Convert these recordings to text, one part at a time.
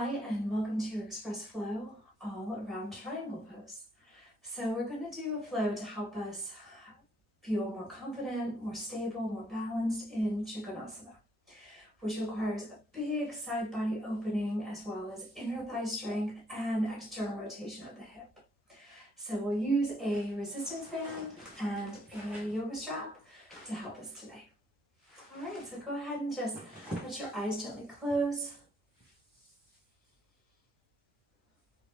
Hi, and welcome to your Express Flow all around triangle pose. So we're going to do a flow to help us feel more confident, more stable, more balanced in Trikonasana, which requires a big side body opening as well as inner thigh strength and external rotation of the hip. So we'll use a resistance band and a yoga strap to help us today. All right, so go ahead and just let your eyes gently close.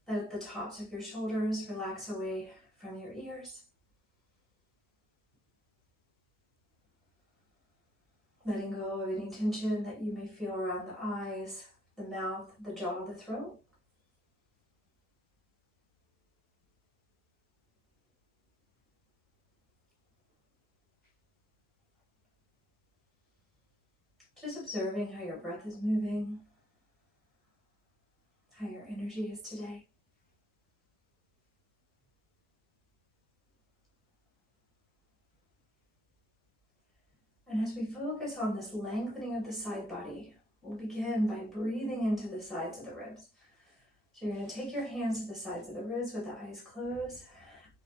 Let the tops of your shoulders relax away from your ears. Letting go of any tension that you may feel around the eyes, the mouth, the jaw, the throat. Just observing how your breath is moving, how your energy is today. And as we focus on this lengthening of the side body, we'll begin by breathing into the sides of the ribs. So you're going to take your hands to the sides of the ribs with the eyes closed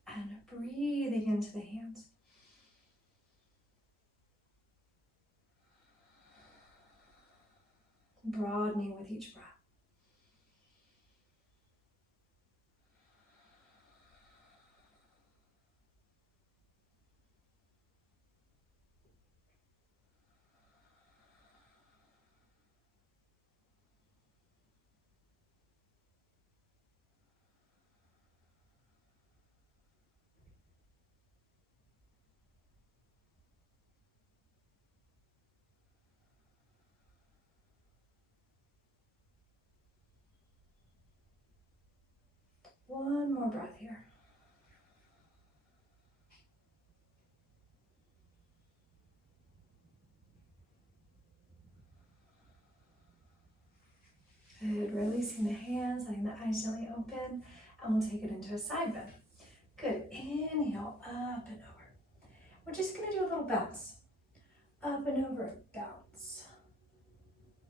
and breathing into the hands. Broadening with each breath. One more breath here. Good, releasing the hands, letting the eyes gently open, and we'll take it into a side bend. Good, inhale, up and over. We're just gonna do a little bounce. Up and over, bounce,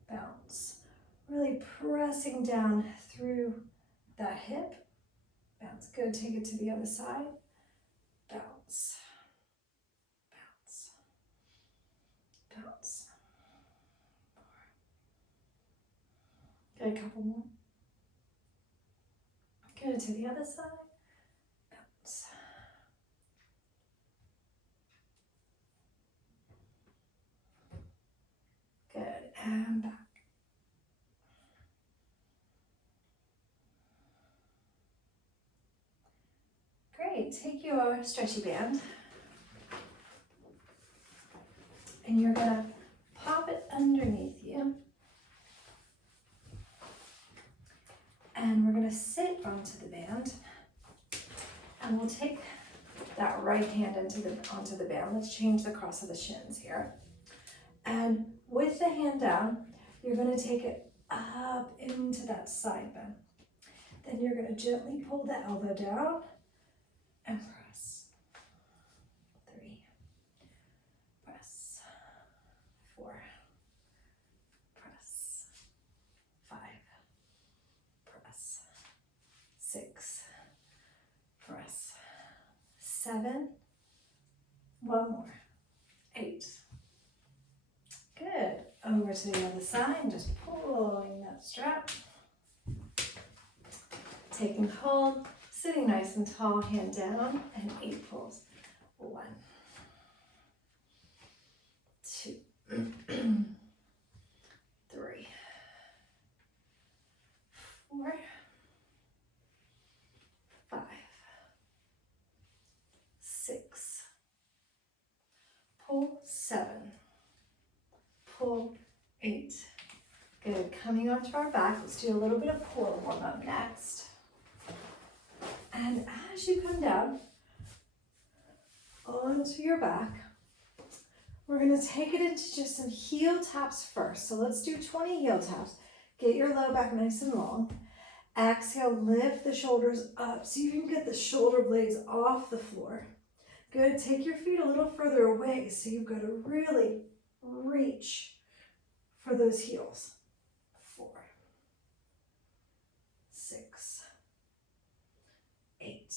bounce. Really pressing down through that hip. Bounce, good, take it to the other side. Bounce, bounce, bounce. Good, a couple more. Good, to the other side. Bounce. Good, and back. Great, take your stretchy band and you're gonna pop it underneath you. And we're gonna sit onto the band and we'll take that right hand onto the band. Let's change the cross of the shins here. And with the hand down, you're gonna take it up into that side bend. Then you're gonna gently pull the elbow down and press. 3, press. 4, press. 5, press. 6, press. 7, one more. 8. Good. Over to the other side, just pulling that strap. Taking hold, sitting nice and tall, hand down, and 8 pulls. 1, 2, 3, 4, 5, 6, pull 7, pull 8. Good, coming onto our back, let's do a little bit of core warm up next. And as you come down onto your back, we're gonna take it into just some heel taps first. So let's do 20 heel taps. Get your low back nice and long. Exhale, lift the shoulders up so you can get the shoulder blades off the floor. Good, take your feet a little further away so you've got to really reach for those heels. 4, 6, 8,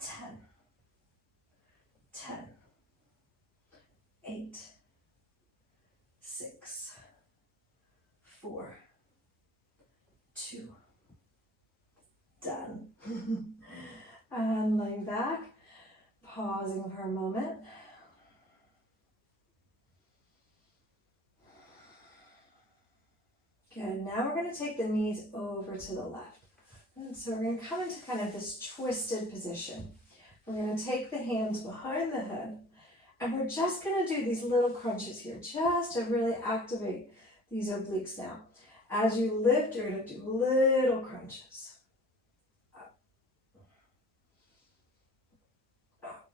10, 10, 8, 6, 4, 2, done. And laying back, pausing for a moment. Good, now we're going to take the knees over to the left. And so we're going to come into kind of this twisted position. We're going to take the hands behind the head, and we're just going to do these little crunches here, just to really activate these obliques now. As you lift, you're going to do little crunches. Up, up,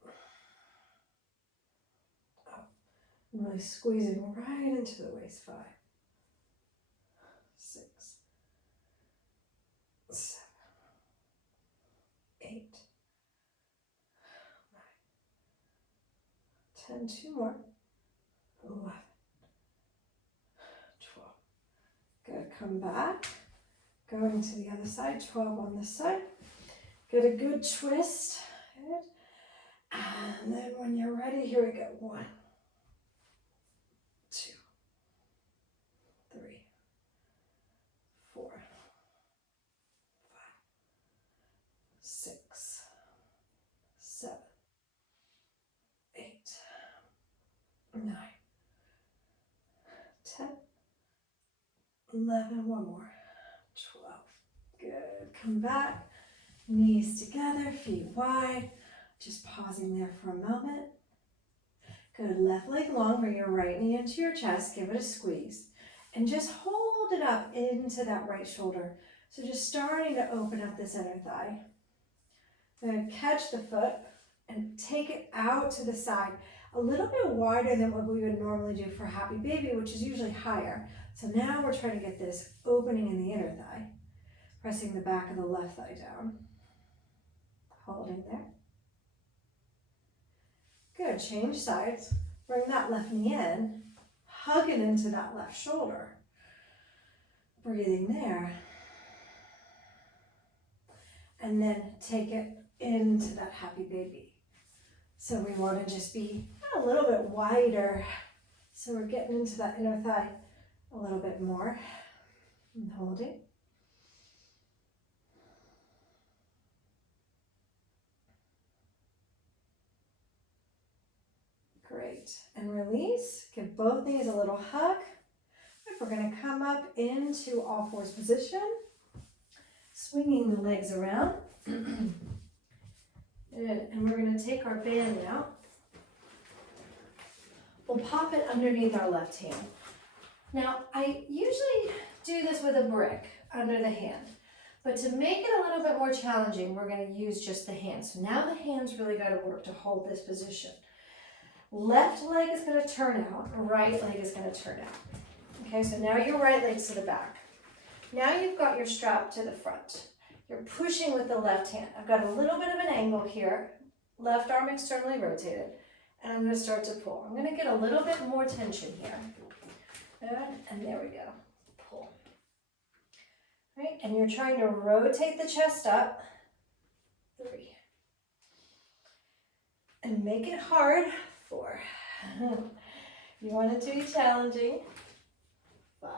up. And really squeezing right into the waist. 5, 6, 7, 8, 9, 10, 2 more, 11, 12. Good, come back, going to the other side, 12 on this side. Get a good twist, good. And then when you're ready, here we go. 1, 2, 3, 4, 5, 6, 7, 8, 9, 10, 11, one more, 12. Good, come back, knees together, feet wide, just pausing there for a moment. Good, left leg long, bring your right knee into your chest, give it a squeeze, and just hold it up into that right shoulder. So just starting to open up this inner thigh. Then catch the foot and take it out to the side, a little bit wider than what we would normally do for happy baby, which is usually higher. So now we're trying to get this opening in the inner thigh, pressing the back of the left thigh down, holding there. Good, change sides, bring that left knee in, hug it into that left shoulder, breathing there, and then take it into that happy baby. So we want to just be a little bit wider, so we're getting into that inner thigh a little bit more, and holding. Great, and release, give both knees a little hug. We're going to come up into all fours position, swinging the legs around. Good, and we're going to take our band now. We'll pop it underneath our left hand. Now, I usually do this with a brick under the hand, but to make it a little bit more challenging, we're going to use just the hands. So now the hands really got to work to hold this position. Left leg is going to turn out, right leg is going to turn out. Okay, so now your right leg's to the back. Now you've got your strap to the front. You're pushing with the left hand. I've got a little bit of an angle here, left arm externally rotated, and I'm going to start to pull. I'm going to get a little bit more tension here. Good, and there we go, pull. Right, and you're trying to rotate the chest up, 3. And make it hard, 4. You want it to be challenging, 5.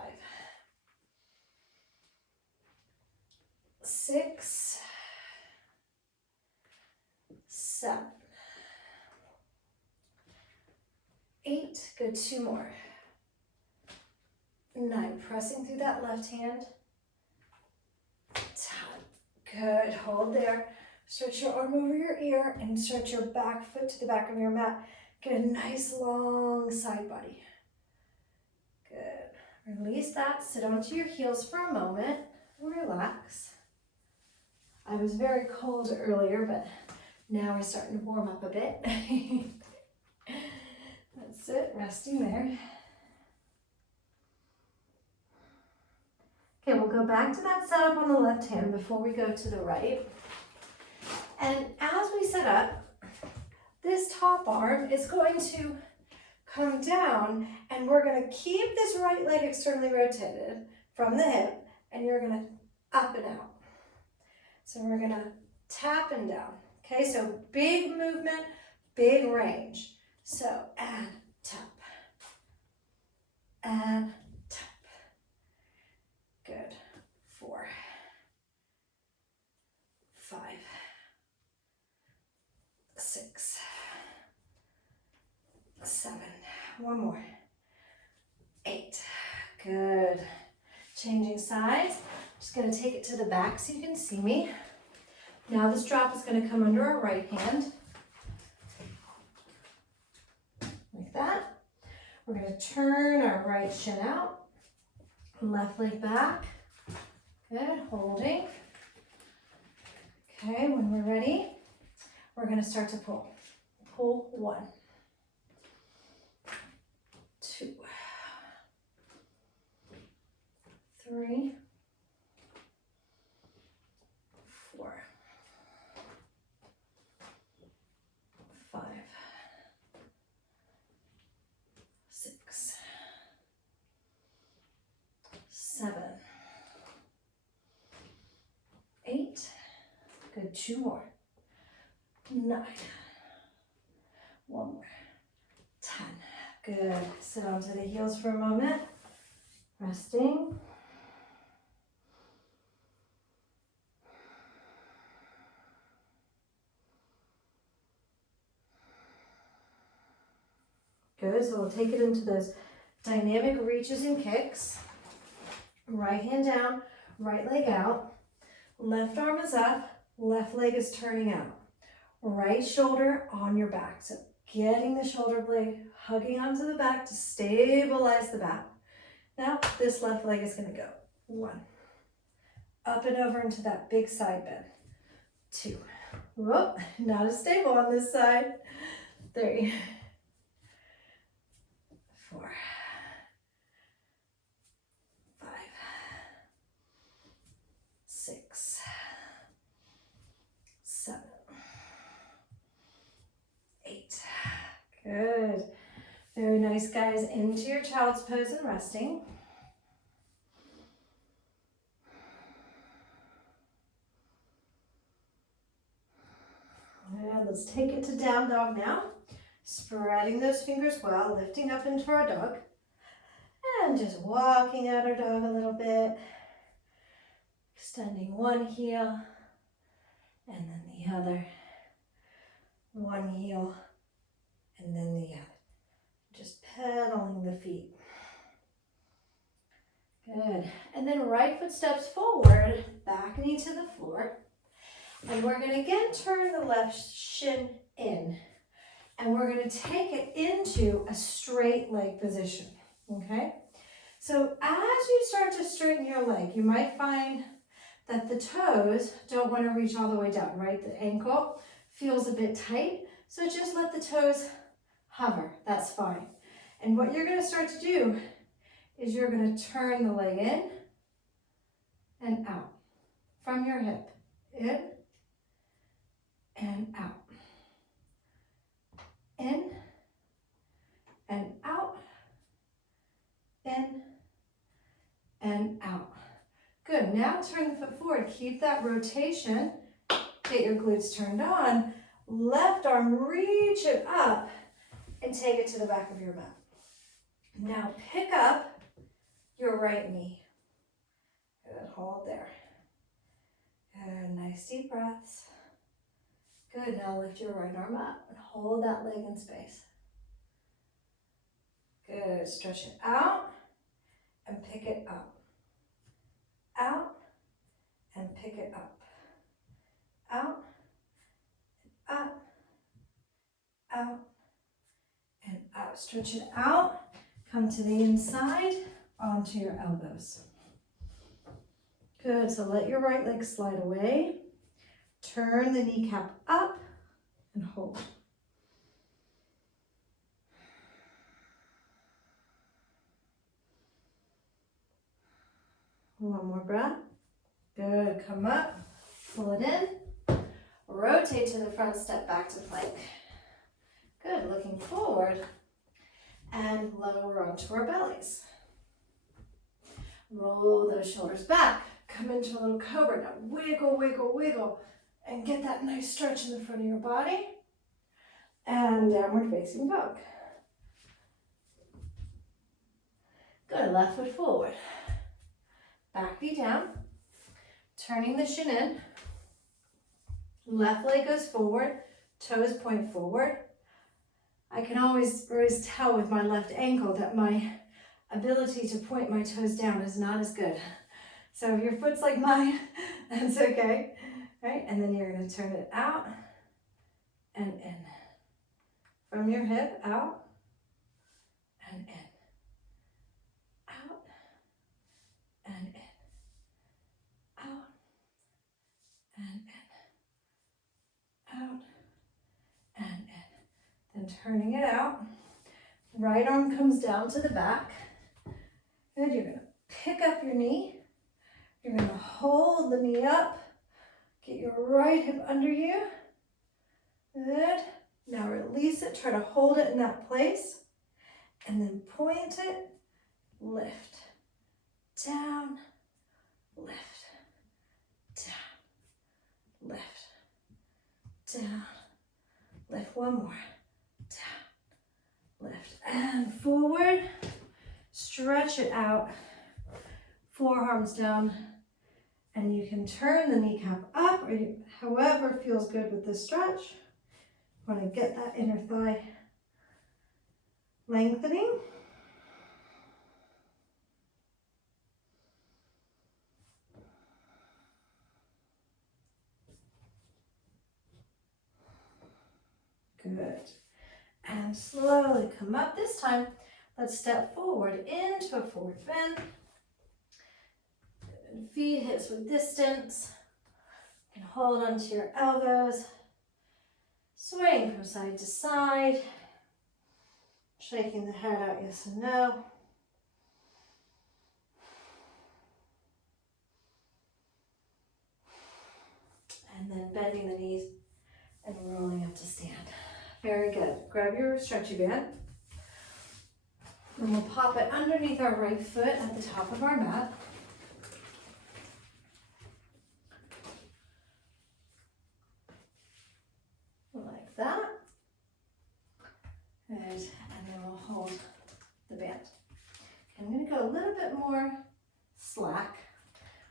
6, 7, 8, good, 2 more, 9, pressing through that left hand, 10, good, hold there, stretch your arm over your ear and stretch your back foot to the back of your mat, get a nice long side body, good, release that, sit onto your heels for a moment, relax. I was very cold earlier, but now we're starting to warm up a bit. That's it, resting there. Okay, we'll go back to that setup on the left hand before we go to the right. And as we set up, this top arm is going to come down, and we're going to keep this right leg externally rotated from the hip, and you're going to up and out. So we're gonna tap and down. Okay, so big movement, big range. So, and tap, and tap. Good. 4, 5, 6, 7. One more. 8. Good. Changing sides. Just going to take it to the back so you can see me. Now this drop is going to come under our right hand. Like that. We're going to turn our right shin out. Left leg back. Good. Holding. Okay, when we're ready, we're going to start to pull. Pull 1, 2, 3, 4, 5, 6, 7, 8. Good. 2 more. 9. 1 more. 10. Good. Sit onto the heels for a moment. Resting. Good. So we'll take it into those dynamic reaches and kicks. Right hand down, right leg out. Left arm is up, left leg is turning out. Right shoulder on your back. So getting the shoulder blade, hugging onto the back to stabilize the back. Now this left leg is going to go. 1. Up and over into that big side bend. 2. Whoop, not as stable on this side. 3. 4. 5. 6. 7. 8. Good. Very nice, guys. Into your child's pose and resting. And let's take it to down dog now. Spreading those fingers well, lifting up into our dog. And just walking out our dog a little bit. Extending one heel and then the other. One heel and then the other. Just pedaling the feet. Good. And then right foot steps forward, back knee to the floor. And we're going to again turn the left shin in. And we're going to take it into a straight leg position. Okay? So as you start to straighten your leg, you might find that the toes don't want to reach all the way down, right? The ankle feels a bit tight. So just let the toes hover. That's fine. And what you're going to start to do is you're going to turn the leg in and out from your hip. In and out. In and out. In and out. Good. Now turn the foot forward. Keep that rotation. Get your glutes turned on. Left arm, reach it up and take it to the back of your mat. Now pick up your right knee. Good. Hold there. Good. Nice deep breaths. Good. Now lift your right arm up and hold that leg in space. Good. Stretch it out and pick it up. Out and pick it up. Out, up, out, and up. Stretch it out. Come to the inside onto your elbows. Good. So let your right leg slide away. Turn the kneecap up and hold. One more breath. Good. Come up. Pull it in. Rotate to the front, step back to plank. Good. Looking forward. And lower onto our bellies. Roll those shoulders back. come into a little cobra. Now wiggle, wiggle, wiggle, and get that nice stretch in the front of your body. And downward facing dog. Good, left foot forward. Back knee down. Turning the shin in. Left leg goes forward, toes point forward. I can always tell with my left ankle that my ability to point my toes down is not as good. So if your foot's like mine, that's okay, right? And then you're gonna turn it out and in. From your hip, out and in. Out and in. Out and in. Out and in. Then turning it out. Right arm comes down to the back. Good, you're gonna pick up your knee. You're gonna hold the knee up. Get your right hip under you. Good. Now release it, try to hold it in that place. And then point it, lift, down, lift, down, lift, down, lift. One more, down, lift, and forward. Stretch it out, forearms down, and you can turn the kneecap up, or however feels good with this stretch. Want to get that inner thigh lengthening. Good. And slowly come up. This time, let's step forward into a forward bend. Feet hips with distance. You can hold onto your elbows. Swaying from side to side. Shaking the head out, yes and no. And then bending the knees and rolling up to stand. Very good. Grab your stretchy band. And we'll pop it underneath our right foot at the top of our mat. Like that. Good. And then we'll hold the band. I'm going to go a little bit more slack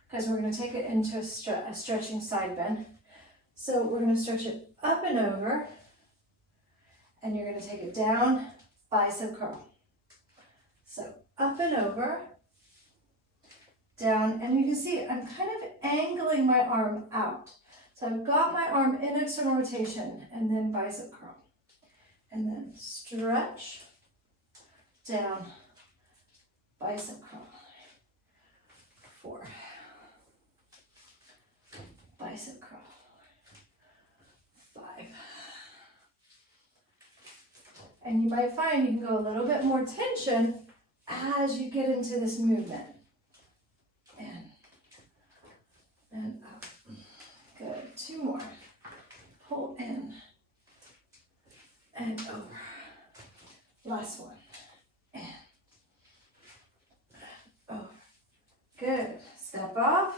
because we're going to take it into a stretching side bend. So we're going to stretch it up and over, and you're going to take it down, bicep curl. So up and over, down, and you can see I'm kind of angling my arm out. So I've got my arm in external rotation, and then bicep curl. And then stretch, down, bicep curl. 4. Bicep curl. 5. And you might find you can go a little bit more tension as you get into this movement. In and up. Good. 2 more. Pull in and over. Last one. In. Over. Good. Step off.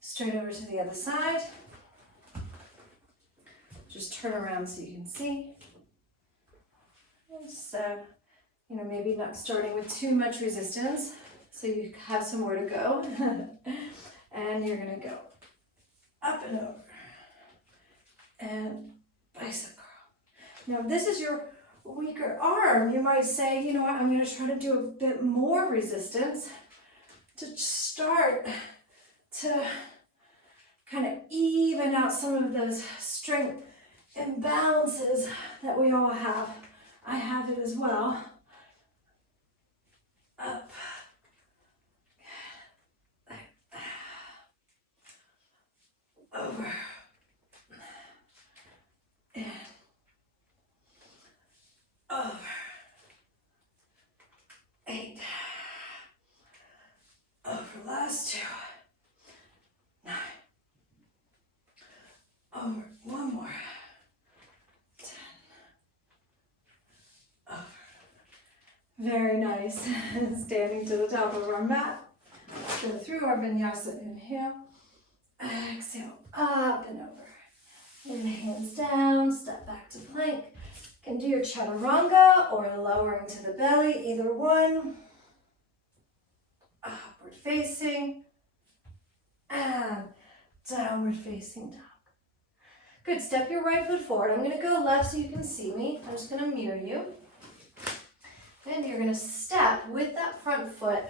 Straight over to the other side. Just turn around so you can see. So, maybe not starting with too much resistance, so you have somewhere to go. And you're gonna go up and over. And bicep curl. Now, if this is your weaker arm, you might say, you know what, I'm gonna try to do a bit more resistance to start to kind of even out some of those strength imbalances that we all have. I have it as well. Up. Over. In. Over. 8. Over. Last 2. 9. Over. 1 more. 10. Over. Very nice. Standing to the top of our mat. Go through our vinyasa. Inhale, exhale, up and over. And hands down, step back to plank. You can do your chaturanga or lowering to the belly, either one. Upward facing and downward facing dog. Good, step your right foot forward. I'm gonna go left so you can see me. I'm just gonna mirror you. Then you're gonna step with that front foot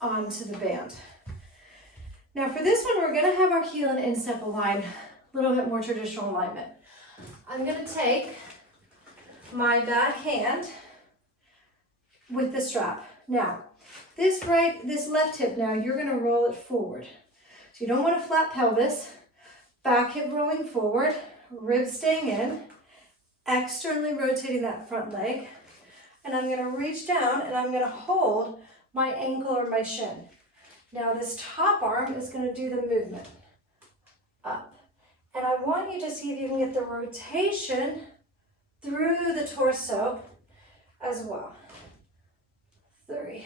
onto the band. Now for this one, we're gonna have our heel and instep aligned, a little bit more traditional alignment. I'm gonna take my back hand with the strap. Now, this left hip now, you're gonna roll it forward. So you don't want a flat pelvis, back hip rolling forward, ribs staying in, externally rotating that front leg. And I'm gonna reach down and I'm gonna hold my ankle or my shin. Now this top arm is gonna do the movement up. And I want you to see if you can get the rotation through the torso as well. 3,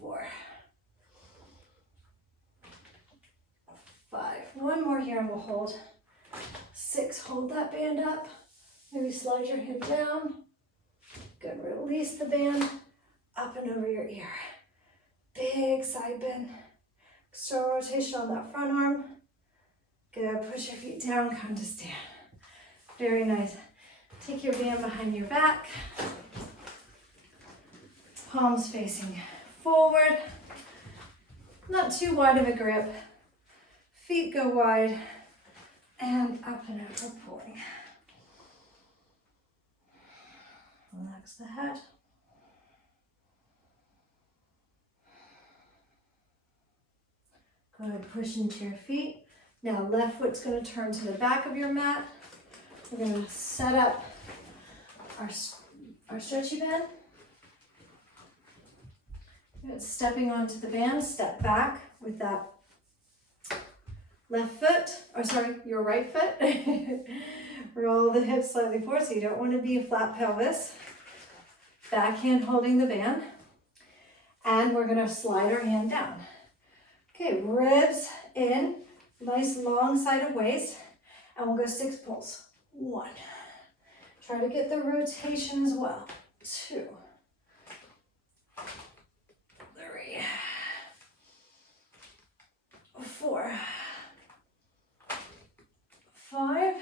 4, 5. One more here and we'll hold. 6, hold that band up. Maybe slide your hip down. Good, release the band up and over your ear. Big side bend. External rotation on that front arm. Good, push your feet down, come to stand. Very nice. Take your band behind your back. Palms facing forward. Not too wide of a grip. Feet go wide. And up and over, pulling. Relax the head. Go ahead, push into your feet. Now left foot's going to turn to the back of your mat. We're going to set up our stretchy band. Good. Stepping onto the band, step back with that left foot, or sorry, your right foot. Roll the hips slightly forward, so you don't want to be a flat pelvis. Back hand holding the band. And we're going to slide our hand down. Okay, ribs in, nice long side of waist. And we'll go 6 pulls. 1. Try to get the rotation as well. 2. 3. 4. 5.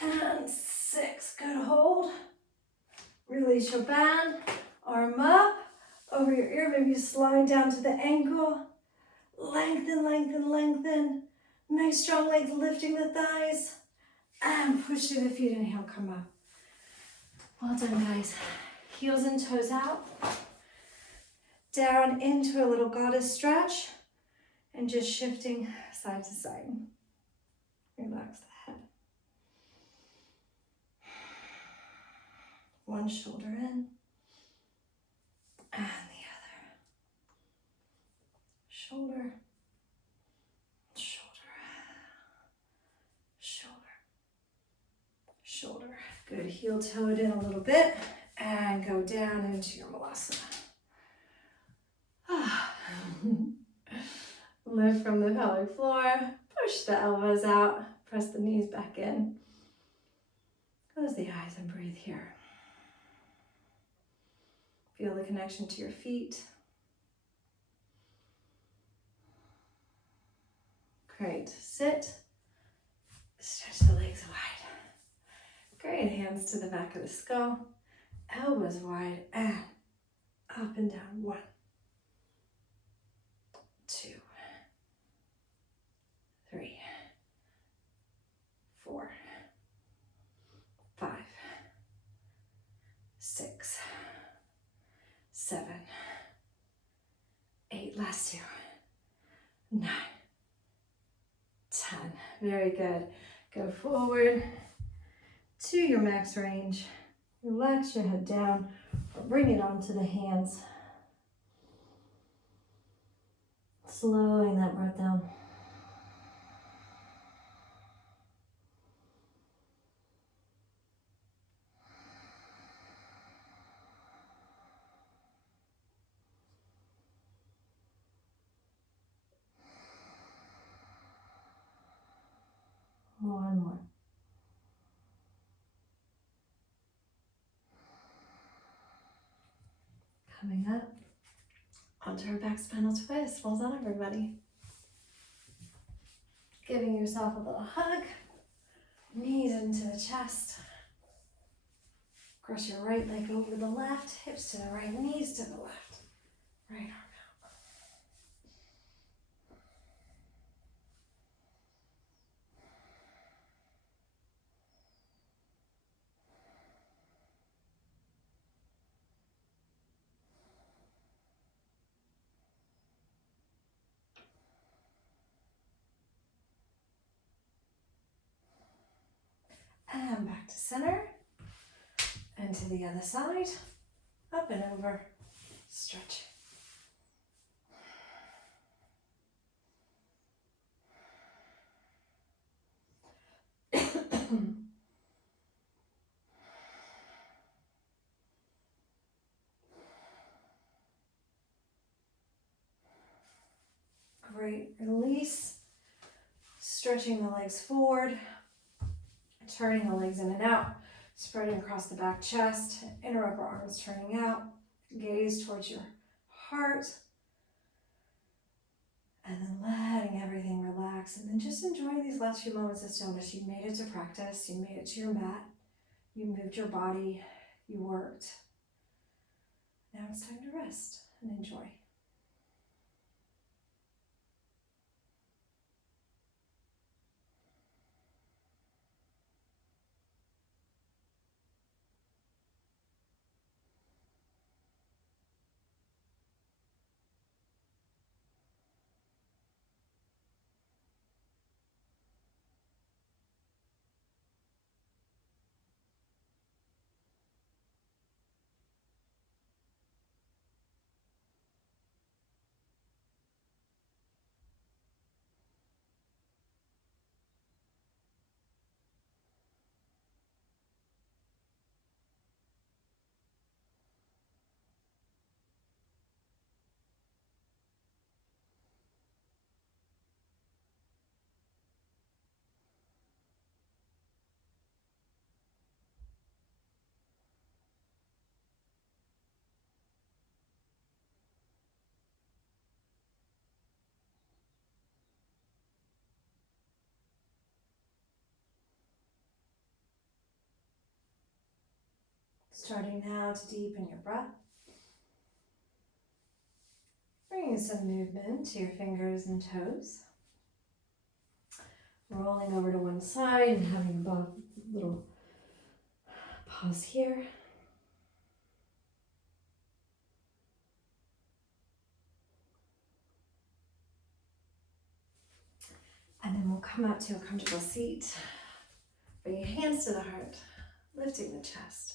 And 6. Good hold. Release your band. Arm up. Over your ear. Maybe slide down to the ankle. Lengthen, lengthen, lengthen. Nice strong legs lifting the thighs. And push through the feet. Inhale, come up. Well done, guys. Heels and toes out. Down into a little goddess stretch. And just shifting side to side. Relax the head. One shoulder in. And the other. Shoulder. Shoulder. Shoulder. Shoulder. Good. Heel toed in a little bit. And go down into your malasana. Lift from the pelvic floor. Push the elbows out. Press the knees back in. Close the eyes and breathe here. Feel the connection to your feet. Great. Sit. Stretch the legs wide. Great. Hands to the back of the skull. Elbows wide and up and down. 1, 2, 3, 4, 5, 6, 7, 8. Last 2. 9, 10. Very good. Go forward to your max range. Relax your head down or bring it onto the hands. Slowing that breath down. Coming up onto our back spinal twist. Well done, everybody. Giving yourself a little hug. Knees into the chest. Cross your right leg over the left. Hips to the right, knees to the left. Right arm out. And back to center. And to the other side. Up and over. Stretch. Great. Release. Stretching the legs forward. Turning the legs in and out. Spreading across the back chest. Inner upper arms turning out. Gaze towards your heart. And then letting everything relax. And then just enjoying these last few moments of stillness. You made it to practice. You made it to your mat. You moved your body. You worked. Now it's time to rest and enjoy. Starting now to deepen your breath. Bringing some movement to your fingers and toes. Rolling over to one side and having a little pause here. And then we'll come out to a comfortable seat. Bring your hands to the heart, lifting the chest.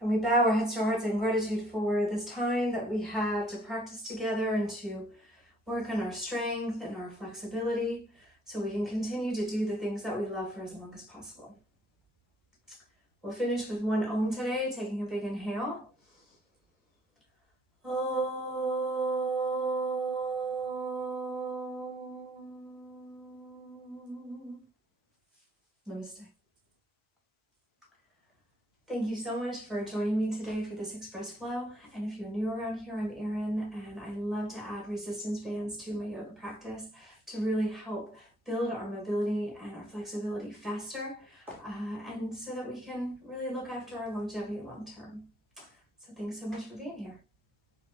And we bow our heads to our hearts in gratitude for this time that we have to practice together and to work on our strength and our flexibility so we can continue to do the things that we love for as long as possible. We'll finish with one Om today, taking a big inhale. Om. Namaste. Thank you so much for joining me today for this Express Flow. And if you're new around here, I'm Erin, and I love to add resistance bands to my yoga practice to really help build our mobility and our flexibility faster, and so that we can really look after our longevity long term. So thanks so much for being here.